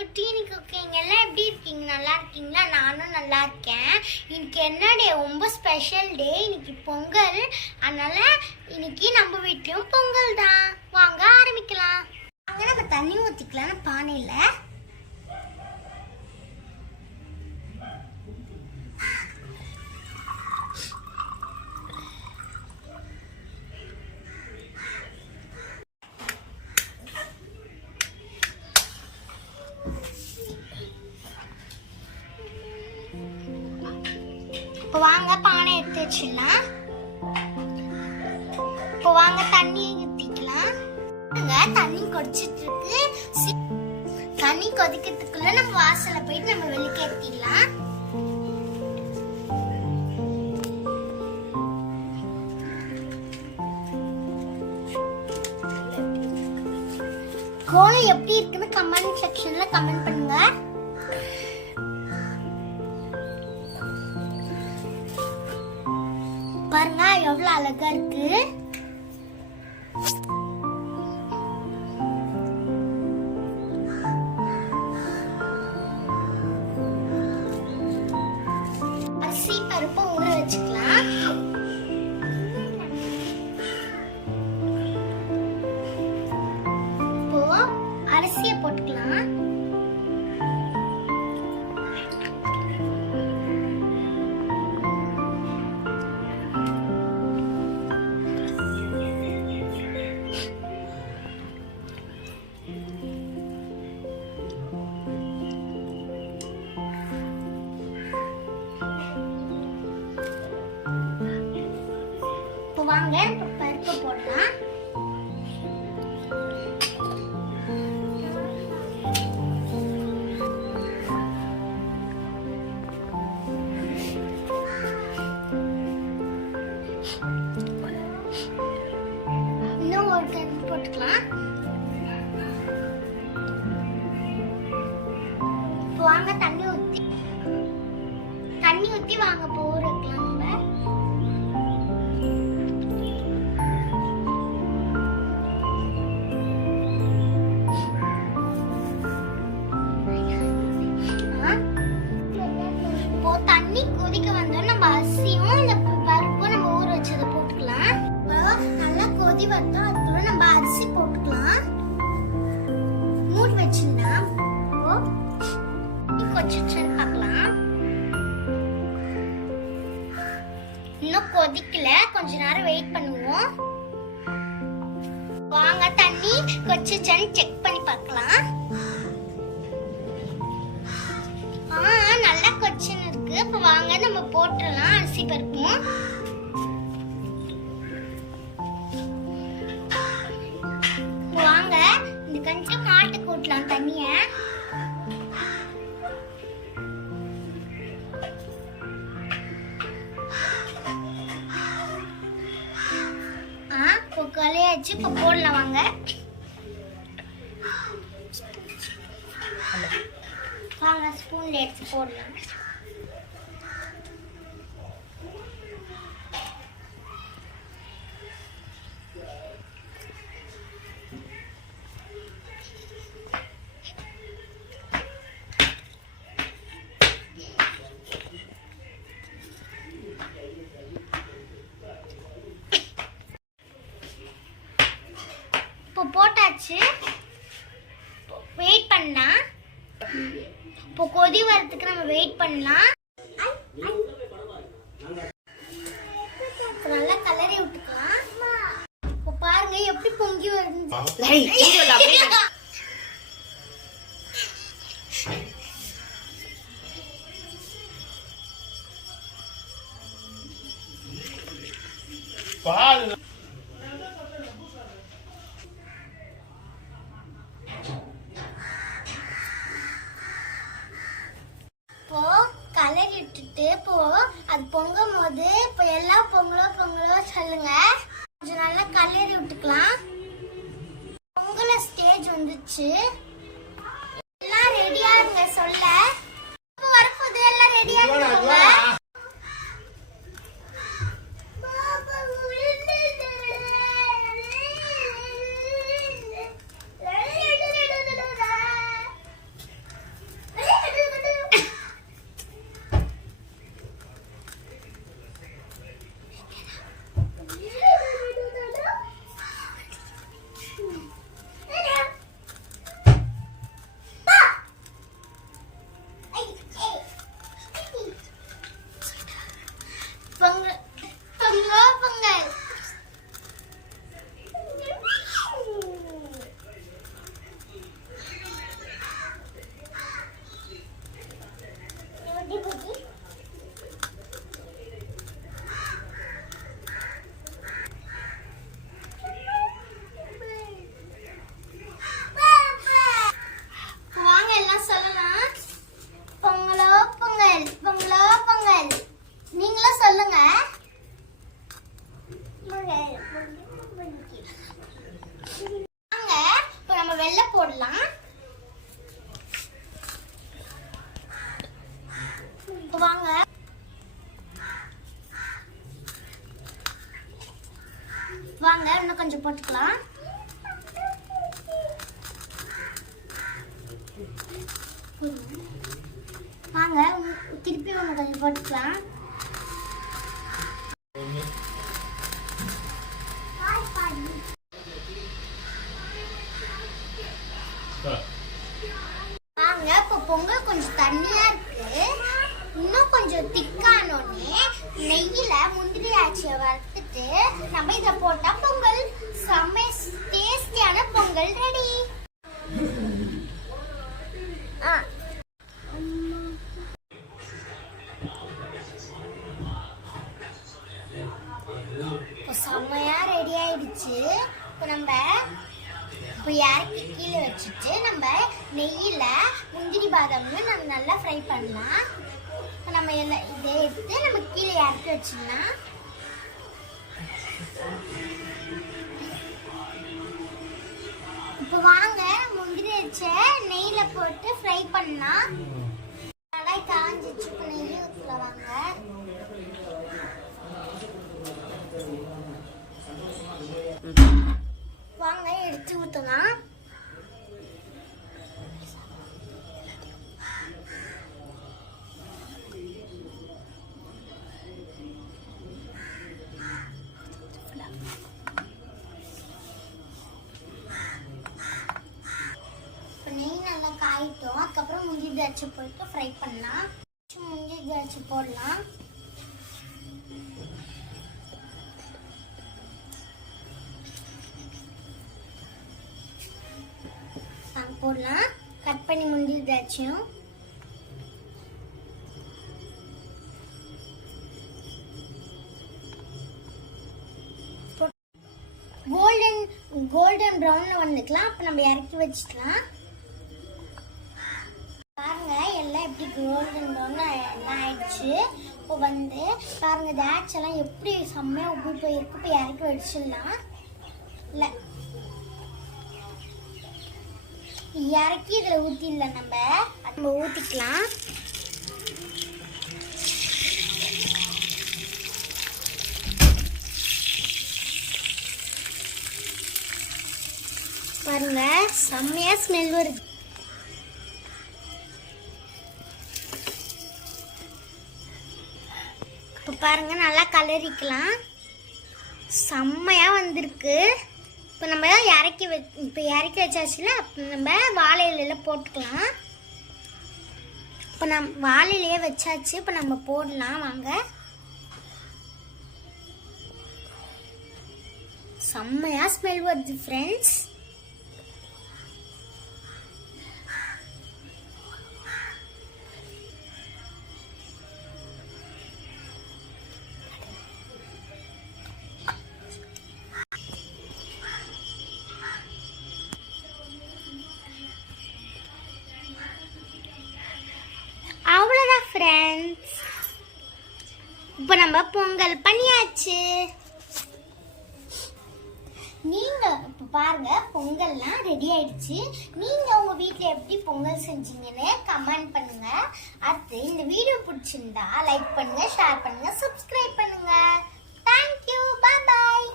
To teeny cooking. எல்லாம் எப்படி இருக்கீங்க? நல்லா இருக்கீங்களா? நானும் நல்லா இருக்கேன். இன்னைக்கு என்ன டே? ரொம்ப ஸ்பெஷல் டே. இன்னைக்கு பொங்கல். அதனால இன்னைக்கு நம்ம வீட்லயும் பொங்கல் தான். வாங்க ஆரம்பிக்கலாம். அங்க நம்ம தண்ணி ஊத்திக்கலாம் பானையில. இப்போ வாங்க பானை எடுத்து வச்சிடலாம். இப்போ வாங்க தண்ணி ஊற்றிக்கலாம். தண்ணி கொதிச்சிட்டு இருக்கு. தண்ணி கொதிக்கிறதுக்குள்ள நம்ம வாசல்ல போயிட்டு நம்ம வெளிக்கேற்றிடலாம். கோலம் எப்படி இருக்குன்னு கமெண்ட் செக்ஷன்ல கமெண்ட் பண்ணுங்க. பாருங்க எவ்வளவு அழகா இருக்கு. அரிசி பருப்பு ஊற வச்சுக்கலாம். இப்போ அரிசியை போட்டுக்கலாம். வாங்க பருப்பு போடலாம். இன்னும் ஒரு கரண்டி போட்டுக்கலாம். வாங்க தண்ணி ஊத்தி வாங்க போறக்கலாம். கொதிக்க வந்தோம் நம்ம அரிசியும் இந்த பருப்பும் நம்ம ஊற வச்சதை போட்டுக்கலாம். நல்லா கொதி வந்தோம் அதுக்குள்ள நம்ம அரிசி போட்டுக்கலாம். மூடி வச்சிருந்தா கொதிச்சுன்னு பார்க்கலாம். இன்னும் கொதிக்கல, கொஞ்ச நேரம் வெயிட் பண்ணுவோம். வாங்க தண்ணி கொதிச்சுன்னு செக் பண்ணி பார்க்கலாம். நல்லா கொதிச்சுன்னு இருக்கு. இப்ப வாங்க நம்ம போட்டுடலாம் அரிசி பருப்பும். வாங்க இந்த கஞ்சி மாட்டு கூட்டலாம் தண்ணிய. இப்போ கலையாச்சு. இப்போ போடலாம் வாங்க. வாங்க ஸ்பூன்ல எடுத்து போடலாம். இப்போ போட்டாச்சு. வெயிட் பண்ணலாம். இப்போ கொதி வரதுக்கு நம்ம வெயிட் பண்ணலாம். நல்லா கலரி விட்டுக்கலாம். இப்போ பாருங்க எப்படி பொங்கி வருது. இப்போ கலரி விட்டுட்டு இப்போ அது பொங்கும் போது இப்போ எல்லாம் பொங்கலோ சொல்லுங்க. கொஞ்சம் நல்லா கலரி விட்டுக்கலாம். பொங்கல ஸ்டேஜ் வந்துச்சு. எல்லாம் ரெடியா இருங்க சொல்ல. இப்போ வரப்போது எல்லாம் ரெடியா இருங்க. போட்டுக்கலாம். வாங்க திருப்பி ஒன்று கொஞ்சம் போட்டுக்கலாம். வாங்க இப்போ பொங்கல் கொஞ்சம் தண்ணியா இருக்கு. இன்னும் கொஞ்சம் திக்கானோடனே நெய்யில முந்திரி ஆச்சியை வறுத்துட்டு நம்ம இதை போட்டா பொங்கல் செம்ம டேஸ்டியான பொங்கல் ரெடி. இப்போ செம்மையா ரெடி ஆயிடுச்சு. இப்போ நம்ம இறக்கி கீழே வச்சுட்டு நம்ம நெய்யில முந்திரி பாதாம்னு நம்ம நல்லா ஃப்ரை பண்ணலாம். இப்போ நம்ம எல்லாம் இதை எடுத்து நம்ம கீழே இறக்கி வச்சிடலாம். இப்போ வாங்க முந்திரி வச்ச நெய்யில போட்டு ஃப்ரை பண்ணலாம். கடாய் காஞ்சிச்சு. இப்போ நெய் ஊற்றல வாங்க. வாங்க எடுத்து ஊற்றலாம். நெய் நல்லா காயிட்டோம். அதுக்கப்புறம் முந்திரி திராட்சை போட்டு ஃப்ரை பண்ணலாம். முந்திரி திராட்சை போடலாம். போடலாம். கட் பண்ணி முந்திரி திராட்சையும் கோல்டன் ப்ரௌன்ல வந்துக்கலாம். அப்ப நம்ம இறக்கி வச்சுக்கலாம். பாருங்க எல்லாம் எப்படி கோல்டன் ப்ரௌன் ஆயிடுச்சு. இப்போ வந்து பாருங்க திராட்சை எல்லாம் எப்படி செம்மையா உப்பு போயிருக்கு. இப்போ இறக்கி வச்சிடலாம். இறக்கி இதுல ஊத்திடல. நம்ம ஊத்திக்கலாம். பாருங்க செம்மையா ஸ்மெல் வருது. இப்போ பாருங்க நல்லா கலரிக்கலாம். செம்மையா வந்திருக்கு. இப்போ நம்ம இறக்கி வச்சாச்சுல. நம்ம வாழை இலையில போட்டுக்கலாம். இப்போ வாழை இலையே வச்சாச்சு. இப்போ நம்ம போடலாம் வாங்க. செம்மையா ஸ்மெல் வருது ஃப்ரெண்ட்ஸ். அவ்வளோதான் ஃப்ரெண்ட்ஸ். இப்போ நம்ம பொங்கல் பண்ணியாச்சு. நீங்க இப்போ பாருங்க பொங்கல்லாம் ரெடி ஆயிடுச்சு. நீங்க உங்க வீட்டில் எப்படி பொங்கல் செஞ்சீங்கன்னு கமெண்ட் பண்ணுங்க. அடுத்து இந்த வீடியோ பிடிச்சிருந்தா லைக் பண்ணுங்க, ஷேர் பண்ணுங்க, சப்ஸ்கிரைப் பண்ணுங்க. தேங்க்யூ. பாய் பாய்.